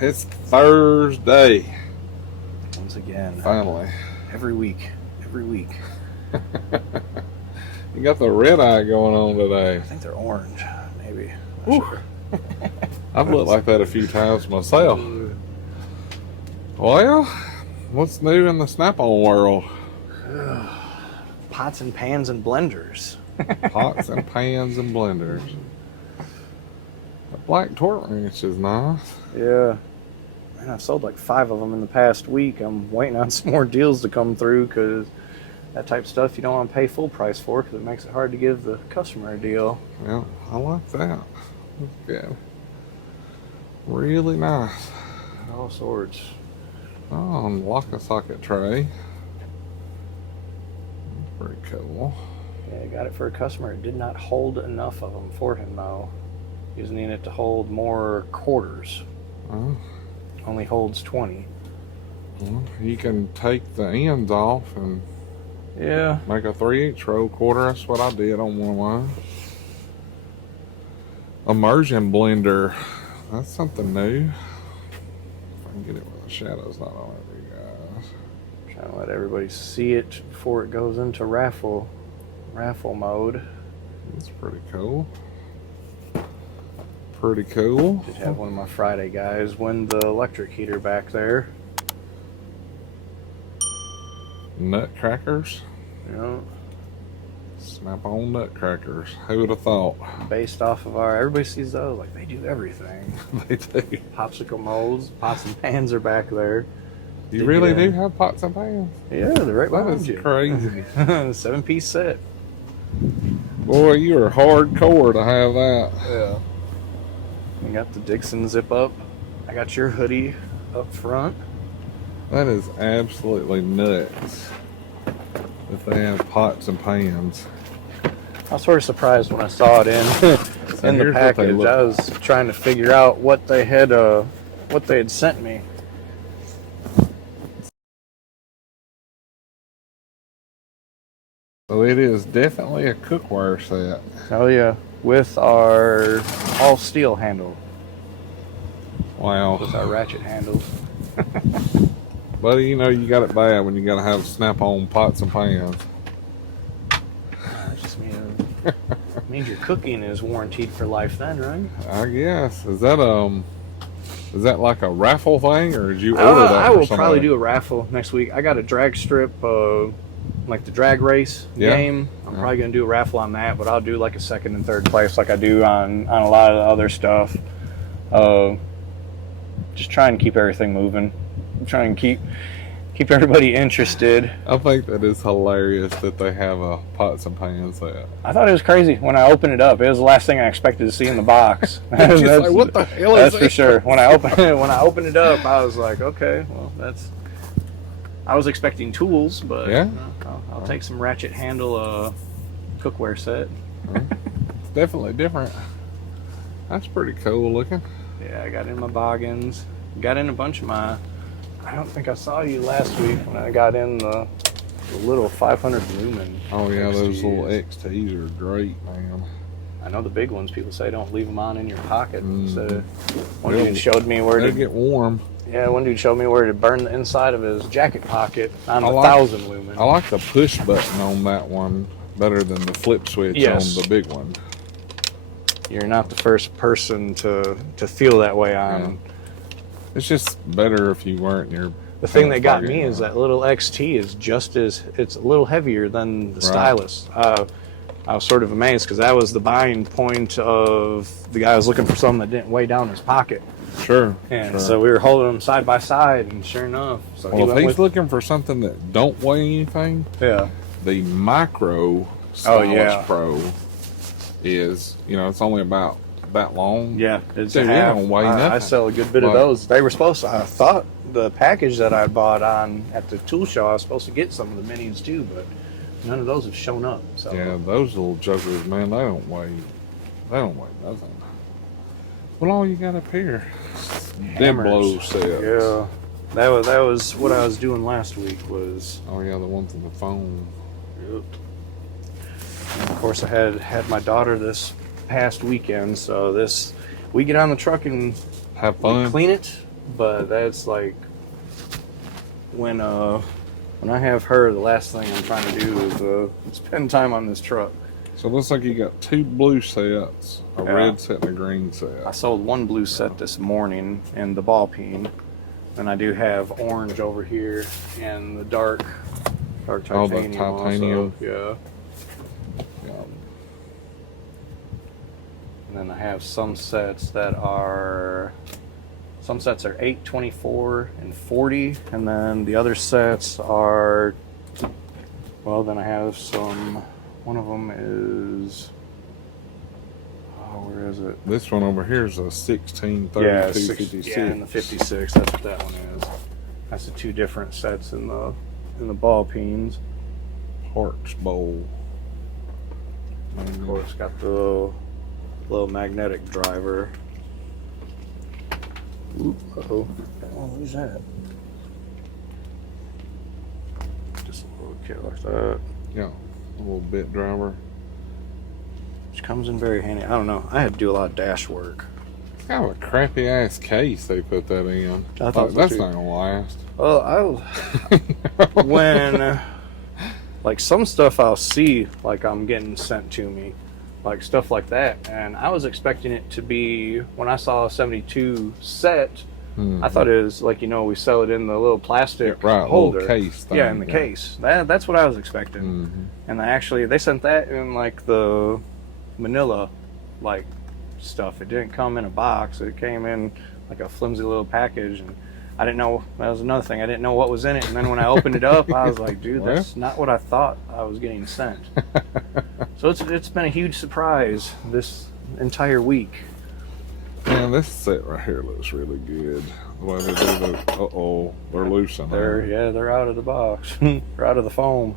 It's Thursday. Once again. Finally. Every week. Every week. You got the red eye going on today. I think they're orange, maybe. Sure. I've looked like that a few times myself. Well, what's new in the Snap-on world? Pots and pans and blenders. Pots and pans and blenders. The black torque wrench is nice. Yeah. Man, I've sold like 5 of them in the past week. I'm waiting on some more deals to come through because that type of stuff you don't want to pay full price for because it makes it hard to give the customer a deal. Yeah, I like that. That's good. Really nice. All sorts. Oh, and lock a socket tray. That's pretty cool. Yeah, I got it for a customer. It did not hold enough of them for him though. He was needing it to hold more quarters. Oh. Only holds 20. Well, you can take the ends off and make a 3/8 roll quarter. That's what I did on one of mine. Immersion blender. That's something new. If I can get it where the shadow's not on it, you guys. Trying to let everybody see it before it goes into raffle mode. It's pretty cool. Pretty cool. Did have one of my Friday guys win the electric heater back there. Nutcrackers. Yeah. Snap-on nutcrackers. Who would have thought? Based off of everybody sees those, like they do everything. They do. Popsicle molds, pots and pans are back there. You really do have pots and pans? Yeah, they're right behind you. That is crazy. 7-piece set. Boy, you are hardcore to have that. Yeah. We got the Dixon zip up. I got your hoodie up front. That is absolutely nuts that they have pots and pans. I was sort of surprised when I saw it in the package. I was trying to figure out what they had sent me. So it is definitely a cookware set. Oh yeah, with our all steel handle. Wow. With our ratchet handles. Buddy, you know you got it bad when you got to have Snap-on pots and pans. That just means your cooking is warranted for life then, right? I guess. Is that like a raffle thing, or did you order that? I will probably do a raffle next week. I got a drag strip, like the drag race game. I'm probably gonna do a raffle on that, but I'll do like a 2nd and 3rd place, like I do on a lot of the other stuff. Just trying to keep everything moving. I'm trying to keep everybody interested. I think that is hilarious that they have a pots and pans set. I thought it was crazy when I opened it up. It was the last thing I expected to see in the box. That's, like, what the hell is that's for sure. When I opened it up, I was like, okay, well, I was expecting tools, but yeah, I'll take some ratchet handle cookware set. It's definitely different. That's pretty cool looking. Yeah, I got in my boggins. Got in a bunch of my. I don't think I saw you last week when I got in the little 500 lumen. Oh yeah, XTs. those little XTs are great, man. I know the big ones. People say don't leave them on in your pocket. So one Well, dude showed me where they get warm. Yeah, one dude showed me where to burn the inside of his jacket pocket on the 1,000 lumen. I like the push button on that one better than the flip switch on the big one. You're not the first person to feel that way on. Yeah. It's just better if you weren't your. The thing that got me is that little XT is it's a little heavier than the stylus. I was sort of amazed because that was the buying point of the guy was looking for something that didn't weigh down his pocket. Sure. And so we were holding them side by side, and sure enough. So well, if he's looking for something that don't weigh anything, the Micro Stylus Pro is, it's only about that long. Yeah, it's a half. Don't weigh nothing. I sell a good bit of those. They were supposed to. I thought the package that I bought at the tool show, I was supposed to get some of the minis too, but none of those have shown up. So yeah, those little jokers, man, they don't weigh nothing. Well, all you got up here, them blow sets. Yeah, that was what I was doing last week. Was the ones on the phone. Yep. And of course, I had my daughter this past weekend, so we get on the truck and have fun, clean it, but that's like when I have her, the last thing I'm trying to do is spend time on this truck. So it looks like you got 2 blue sets, a red set and a green set. I sold 1 blue set this morning in the ball peen. And I do have orange over here and the dark titanium. Oh, the titanium. Also. Yeah. And then I have some sets are 8, 24, and 40. And then the other sets are, well, then I have some, one of them is, where is it? This one over here is a 16, 32, Yeah, 56. Yeah, and the 56. That's what that one is. That's the 2 different sets in the ball peens. Parks bowl. And of course, got the little magnetic driver. Oop, uh-oh. Who's that? Just a little kit like that. Yeah, a little bit driver. Which comes in very handy. I don't know. I had to do a lot of dash work. Kind of a crappy ass case they put that in. I thought that's not gonna last. Well, when like some stuff I'll see like I'm getting sent to me, like stuff like that, and I was expecting it to be, when I saw a 72 set, I thought it was like, we sell it in the little plastic holder. Little case thing, in the case. That's what I was expecting. And they sent that in like the manila like stuff. It didn't come in a box. It came in like a flimsy little package, and I didn't know, that was another thing, I didn't know what was in it. And then when I opened it up, I was like, dude, that's not what I thought I was getting sent. So it's been a huge surprise this entire week. Man, this set right here looks really good. The way they do the, they're loose in there. They're out of the box. They're out of the foam.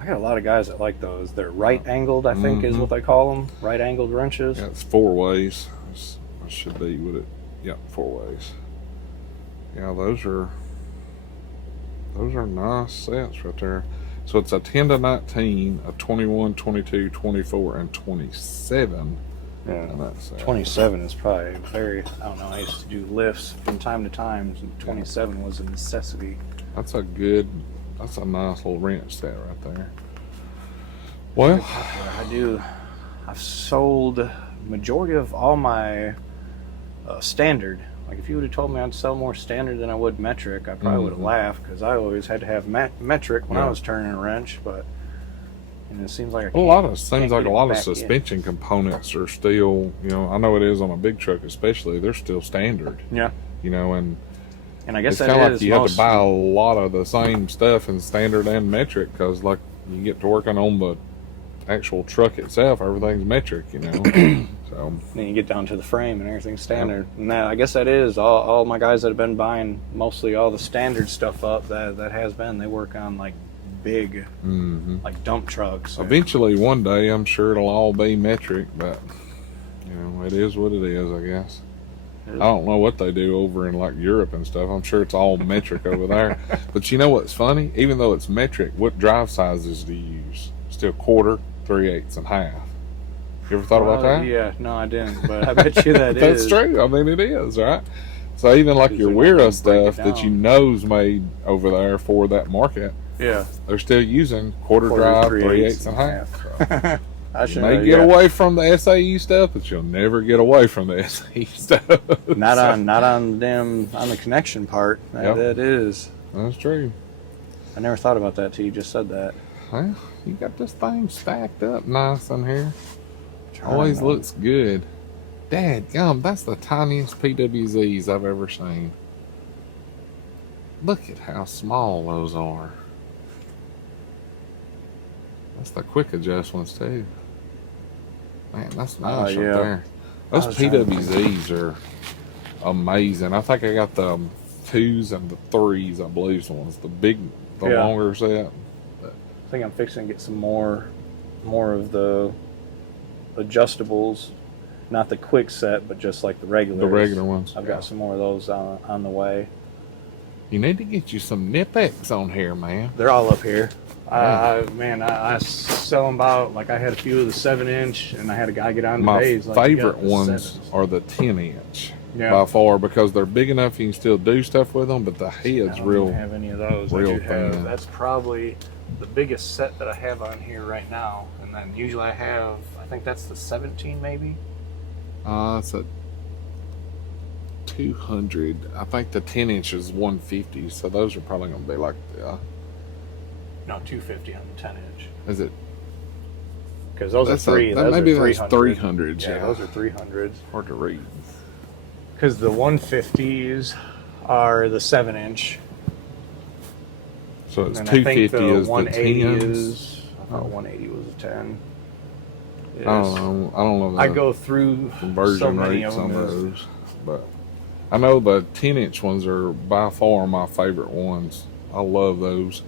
I got a lot of guys that like those. They're right-angled, I think is what they call them. Right-angled wrenches. Yeah, it's 4 ways. It should be, would it? Yeah, 4 ways. Yeah, those are nice sets right there. So it's a 10 to 19, a 21, 22, 24, and 27. Yeah, and that's 27 is probably very, I don't know, I used to do lifts from time to time, and 27 was a necessity. That's a nice little wrench set right there. Well, I've sold majority of all my standard. Like if you would have told me I'd sell more standard than I would metric, I probably would have laughed, because I always had to have metric when I was turning a wrench. But it seems like a lot of suspension components are still, I know it is on a big truck especially, they're still standard. Yeah. And I guess it's kind of like you have to buy a lot of the same stuff in standard and metric, because like you get to working on the actual truck itself, everything's metric, So then you get down to the frame and everything's standard. And that, I guess that is all my guys that have been buying mostly all the standard stuff up, that has been, they work on like big like dump trucks. Eventually one day I'm sure it'll all be metric, but it is what it is, I guess. I don't know what they do over in like Europe and stuff. I'm sure it's all metric over there. But you know what's funny? Even though it's metric, what drive sizes do you use? Still quarter, 3/8, and half. You ever thought about that? Yeah, no, I didn't, but I bet you that That's true. I mean, it is, right? So even like your Wera stuff that is made over there for that market, they're still using quarter drive, 3/8, and half. So. You may get away from the SAE stuff, but you'll never get away from the SAE stuff. Not on the connection part. That is. That's true. I never thought about that till you just said that. Well, you got this thing stacked up nice in here. Always looks good. Dadgum, that's the tiniest PWZs I've ever seen. Look at how small those are. That's the quick adjustments too. Man, that's nice right there. Those PWZs are amazing. I think I got the 2s and the 3s, I believe, ones. The longer set. I think I'm fixing to get some more of the adjustables, not the quick set, but just like the regulars. The regular ones. I've got some more of those on the way. You need to get you some Nip-X on here, man. They're all up here. I sell them about, like I had a few of the 7-inch, and I had a guy get on the days. My favorite ones are the 10-inch. by far, because they're big enough you can still do stuff with them, but the head's I real. don't have any of those. Real I do have, thin. that's probably the biggest set that I have on here right now. And then usually I have, I think that's the 17 maybe. It's a 200. I think the 10 inch is 150. So those are probably going to be like the. No, 250 on the 10 inch. Is it? Because those are three. That Those maybe are that's 300. 300s. Yeah, those are 300s. Hard to read. Because the 150s are the 7 inch. So it's And 250 I think the is the 180 10s. is. I thought 180 was a 10. I don't know. The I go through conversion so many rates of on them. those, but I know the 10 inch ones are by far my favorite ones. I love those.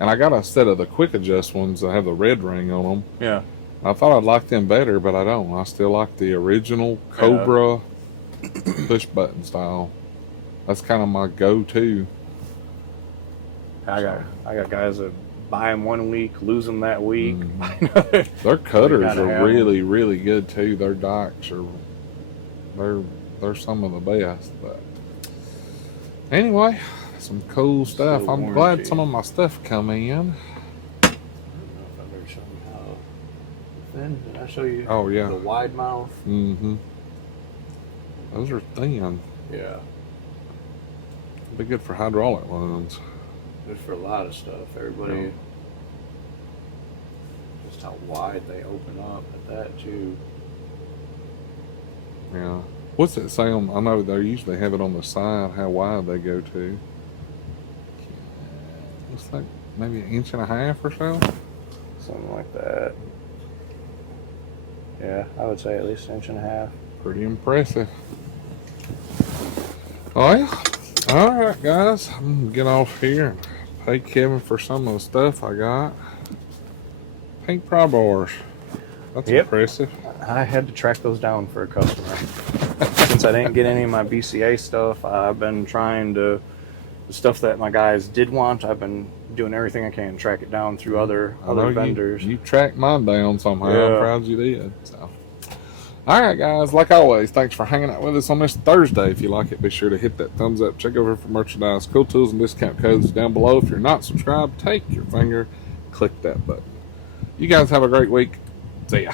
And I got a set of the quick adjust ones that have the red ring on them. Yeah. I thought I'd like them better, but I don't. I still like the original Cobra push button style. That's kind of my go-to. I got guys that buy them 1 week, lose them that week. Their cutters gotta are have really, really good too. Their dikes are, they're some of the best. But anyway, some cool stuff. Still I'm warranty. glad some of my stuff come in. I don't know if I've ever shown you how thin. Did I show you? Oh yeah. The wide mouth. Mm-hmm. Those are thin. Yeah. Be good for hydraulic ones. Good for a lot of stuff. Everybody. Just how wide they open up at that too. Yeah. What's it say on? I know they usually have it on the side how wide they go to. Looks like maybe 1.5 inches or so. Something like that. Yeah, I would say at least 1.5 inches. Pretty impressive. Well, all right, guys. I'm gonna get off here and pay Kevin for some of the stuff I got. Pink pry bars. That's impressive. I had to track those down for a customer. Since I didn't get any of my BCA stuff, I've been trying to, the stuff that my guys did want, I've been doing everything I can to track it down through other vendors. You tracked mine down somehow. Yeah. I'm proud you did. So. All right, guys. Like always, thanks for hanging out with us on this Thursday. If you like it, be sure to hit that thumbs up. Check over for merchandise, cool tools, and discount codes down below. If you're not subscribed, take your finger, click that button. You guys have a great week. See ya.